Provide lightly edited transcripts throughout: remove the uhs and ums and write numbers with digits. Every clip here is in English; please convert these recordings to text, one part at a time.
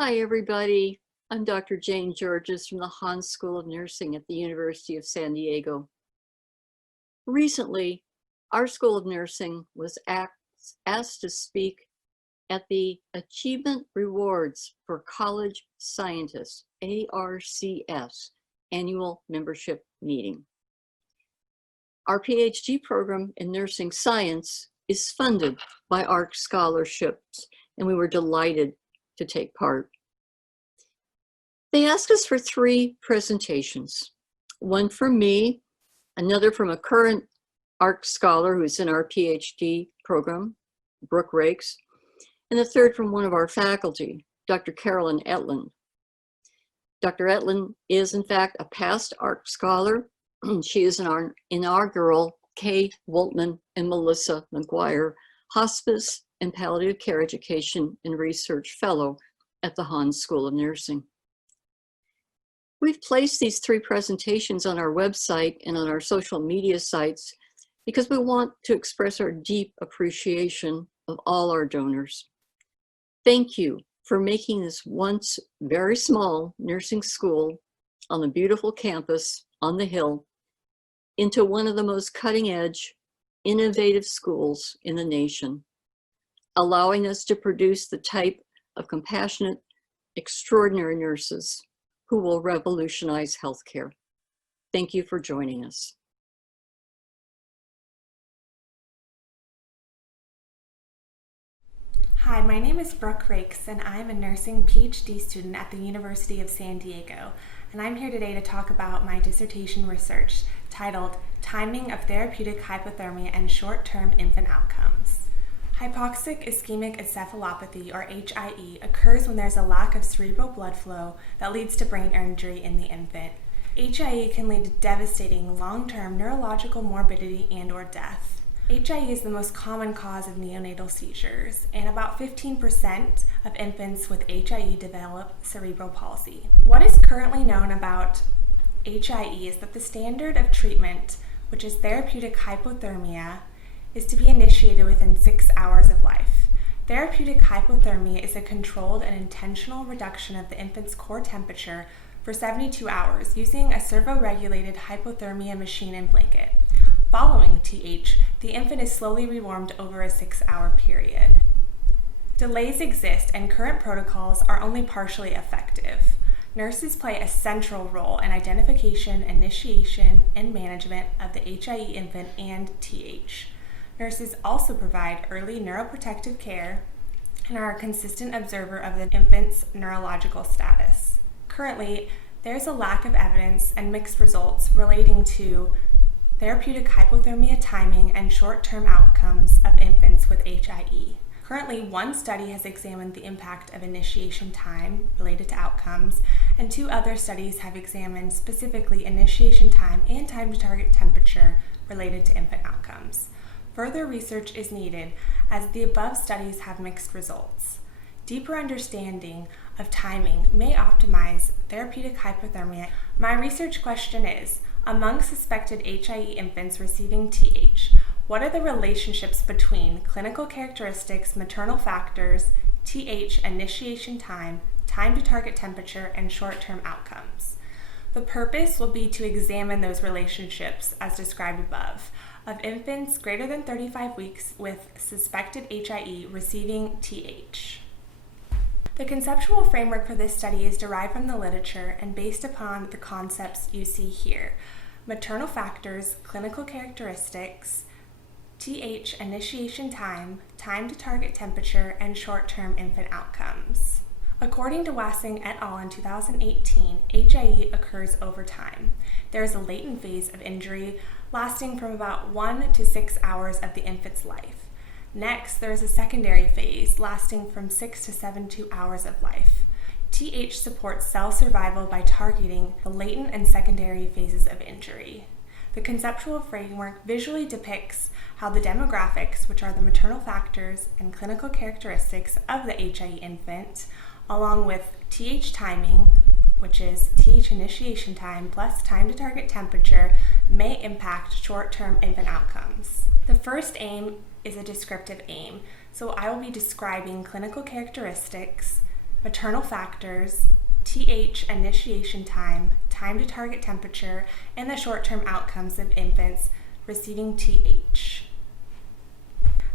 Hi, everybody. I'm Dr. Jane Georges from the Hahn School of Nursing at the University of San Diego. Recently, our School of Nursing was asked to speak at the Achievement Rewards for College Scientists, ARCS, annual membership meeting. Our PhD program in nursing science is funded by ARCS scholarships, and we were delighted to take part. They asked us for 3 presentations, one from me, another from a current ARCS scholar who's in our PhD program, Brooke Rakes, and the third from one of our faculty, Dr. Carolyn Etlin. Dr. Etlin is, in fact, a past ARCS scholar. She is an inaugural Kay Woltman and Melissa McGuire Hospice and Palliative Care Education and Research Fellow at the Hahn School of Nursing. We've placed these 3 presentations on our website and on our social media sites because we want to express our deep appreciation of all our donors. Thank you for making this once very small nursing school on the beautiful campus on the hill into one of the most cutting-edge, innovative schools in the nation, allowing us to produce the type of compassionate, extraordinary nurses who will revolutionize healthcare. Thank you for joining us. Hi, my name is Brooke Rakes, and I'm a nursing PhD student at the University of San Diego. And I'm here today to talk about my dissertation research titled Timing of Therapeutic Hypothermia and Short-Term Infant Outcomes. Hypoxic ischemic encephalopathy, or HIE, occurs when there's a lack of cerebral blood flow that leads to brain injury in the infant. HIE can lead to devastating long-term neurological morbidity and/or death. HIE is the most common cause of neonatal seizures, and about 15% of infants with HIE develop cerebral palsy. What is currently known about HIE is that the standard of treatment, which is therapeutic hypothermia, is to be initiated within 6 hours of life. Therapeutic hypothermia is a controlled and intentional reduction of the infant's core temperature for 72 hours using a servo-regulated hypothermia machine and blanket. Following TH, the infant is slowly rewarmed over a 6-hour period. Delays exist, and current protocols are only partially effective. Nurses play a central role in identification, initiation, and management of the HIE infant and TH. Nurses also provide early neuroprotective care and are a consistent observer of the infant's neurological status. Currently, there's a lack of evidence and mixed results relating to therapeutic hypothermia timing and short-term outcomes of infants with HIE. Currently, 1 study has examined the impact of initiation time related to outcomes, and 2 other studies have examined specifically initiation time and time to target temperature related to infant outcomes. Further research is needed as the above studies have mixed results. Deeper understanding of timing may optimize therapeutic hypothermia. My research question is, among suspected HIE infants receiving TH, what are the relationships between clinical characteristics, maternal factors, TH initiation time, time to target temperature, and short-term outcomes? The purpose will be to examine those relationships as described above, of infants greater than 35 weeks with suspected HIE receiving TH. The conceptual framework for this study is derived from the literature and based upon the concepts you see here: maternal factors, clinical characteristics, TH initiation time, time to target temperature, and short-term infant outcomes. According to Wassing et al. In 2018, HIE occurs over time. There is a latent phase of injury lasting from about 1 to 6 hours of the infant's life. Next, there is a secondary phase lasting from 6 to 72 hours of life. TH supports cell survival by targeting the latent and secondary phases of injury. The conceptual framework visually depicts how the demographics, which are the maternal factors and clinical characteristics of the HIE infant, along with TH timing, which is TH initiation time plus time to target temperature, may impact short-term infant outcomes. The first aim is a descriptive aim, so I will be describing clinical characteristics maternal factors, TH initiation time, time to target temperature, and the short-term outcomes of infants receiving TH.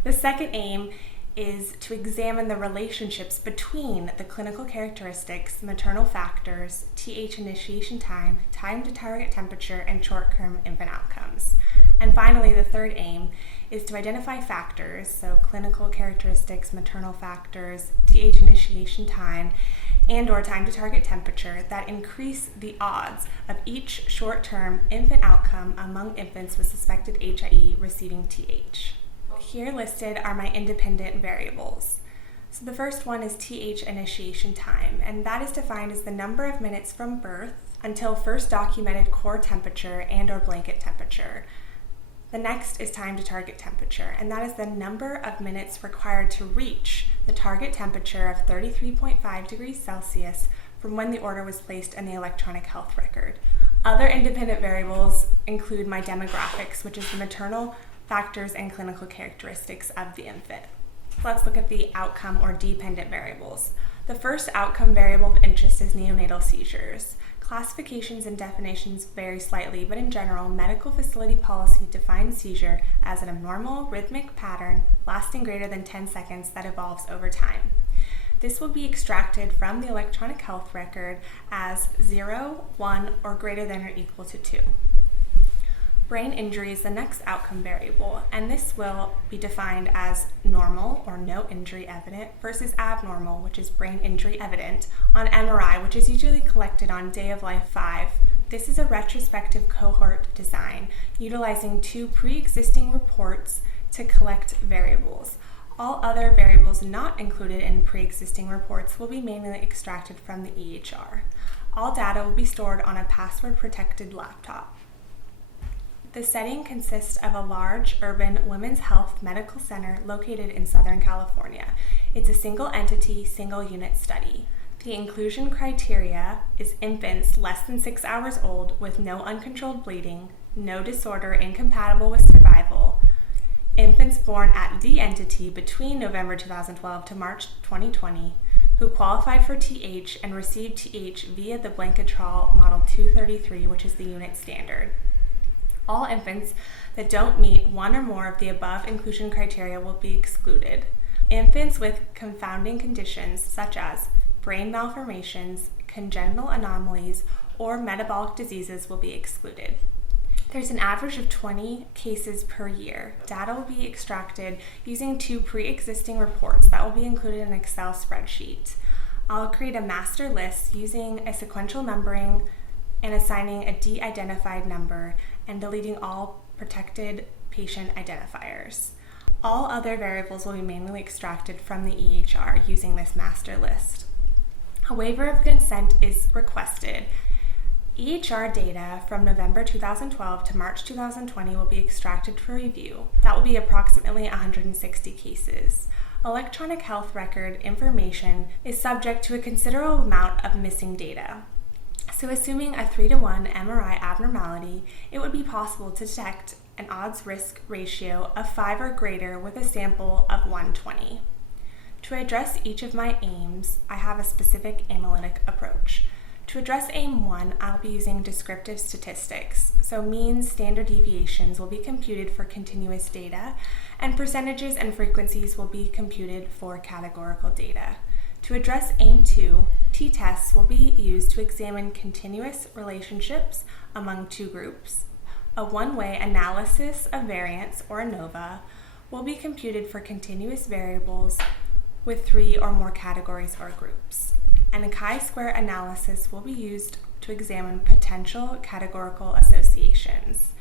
The second aim is to examine the relationships between the clinical characteristics, maternal factors, TH initiation time, time to target temperature, and short-term infant outcomes. And finally, the third aim is to identify factors, so clinical characteristics, maternal factors, TH initiation time, and or time to target temperature that increase the odds of each short-term infant outcome among infants with suspected HIE receiving TH. Here listed are my independent variables. So the first one is TH initiation time, and that is defined as the number of minutes from birth until first documented core temperature and or blanket temperature. The next is time to target temperature, and that is the number of minutes required to reach the target temperature of 33.5 degrees Celsius from when the order was placed in the electronic health record. Other independent variables include my demographics, which is the maternal factors and clinical characteristics of the infant. Let's look at the outcome or dependent variables. The first outcome variable of interest is neonatal seizures. Classifications and definitions vary slightly, but in general, medical facility policy defines seizure as an abnormal rhythmic pattern lasting greater than 10 seconds that evolves over time. This will be extracted from the electronic health record as 0, 1, or greater than or equal to 2. Brain injury is the next outcome variable, and this will be defined as normal or no injury evident versus abnormal, which is brain injury evident, on MRI, which is usually collected on day of life 5. This is a retrospective cohort design utilizing 2 pre-existing reports to collect variables. All other variables not included in pre-existing reports will be manually extracted from the EHR. All data will be stored on a password-protected laptop. The setting consists of a large urban women's health medical center located in Southern California. It's a single entity, single unit study. The inclusion criteria is infants less than 6 hours old with no uncontrolled bleeding, no disorder incompatible with survival, infants born at the entity between November 2012 to March 2020, who qualified for TH and received TH via the Blanketrol Model 233, which is the unit standard. All infants that don't meet one or more of the above inclusion criteria will be excluded. Infants with confounding conditions such as brain malformations, congenital anomalies, or metabolic diseases will be excluded. There's an average of 20 cases per year. Data will be extracted using 2 pre-existing reports that will be included in an Excel spreadsheet. I'll create a master list using a sequential numbering and assigning a de-identified number and deleting all protected patient identifiers. All other variables will be manually extracted from the EHR using this master list. A waiver of consent is requested. EHR data from November 2012 to March 2020 will be extracted for review. That will be approximately 160 cases. Electronic health record information is subject to a considerable amount of missing data. So assuming a 3-to-1 MRI abnormality, it would be possible to detect an odds-risk ratio of 5 or greater with a sample of 120. To address each of my aims, I have a specific analytic approach. To address aim 1, I'll be using descriptive statistics, so means, standard deviations will be computed for continuous data, and percentages and frequencies will be computed for categorical data. To address aim 2, t-tests will be used to examine continuous relationships among 2 groups. A one-way analysis of variance, or ANOVA, will be computed for continuous variables with 3 or more categories or groups. And a chi-square analysis will be used to examine potential categorical associations.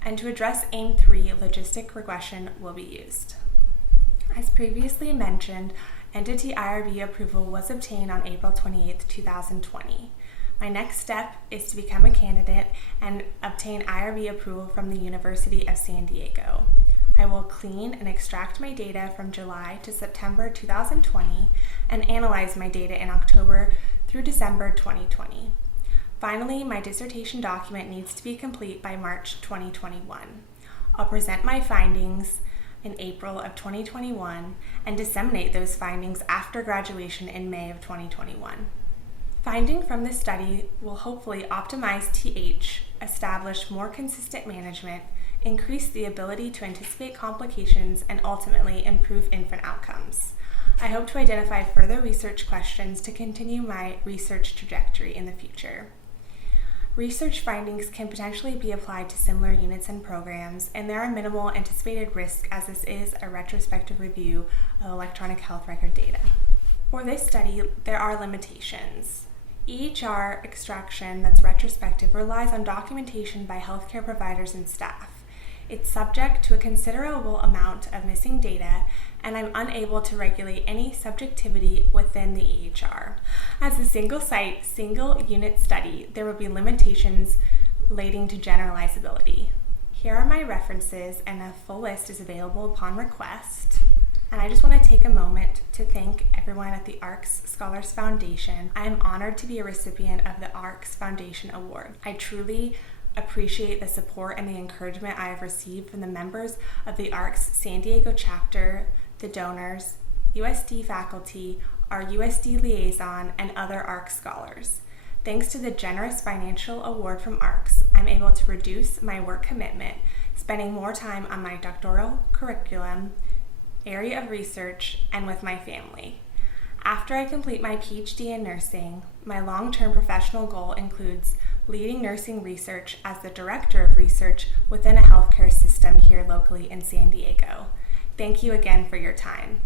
And to address aim 3, logistic regression will be used. As previously mentioned, entity IRB approval was obtained on April 28, 2020. My next step is to become a candidate and obtain IRB approval from the University of San Diego. I will clean and extract my data from July to September 2020 and analyze my data in October through December 2020. Finally, my dissertation document needs to be complete by March 2021. I'll present my findings in April of 2021 and disseminate those findings after graduation in May of 2021. Finding from this study will hopefully optimize TH, establish more consistent management, increase the ability to anticipate complications, and ultimately improve infant outcomes. I hope to identify further research questions to continue my research trajectory in the future. Research findings can potentially be applied to similar units and programs, and there are minimal anticipated risks as this is a retrospective review of electronic health record data. For this study, there are limitations. EHR extraction that's retrospective relies on documentation by healthcare providers and staff. It's subject to a considerable amount of missing data, and I'm unable to regulate any subjectivity within the EHR. As a single site, single unit study, there will be limitations relating to generalizability. Here are my references, and a full list is available upon request. And I just want to take a moment to thank everyone at the ARCS Scholars Foundation. I am honored to be a recipient of the ARCS Foundation Award. I truly appreciate the support and the encouragement I have received from the members of the ARCS San Diego chapter, the donors, USD faculty, our USD liaison, and other ARCS scholars. Thanks to the generous financial award from ARCS, I'm able to reduce my work commitment, spending more time on my doctoral curriculum, area of research, and with my family. After I complete my PhD in nursing, my long-term professional goal includes leading nursing research as the director of research within a healthcare system here locally in San Diego. Thank you again for your time.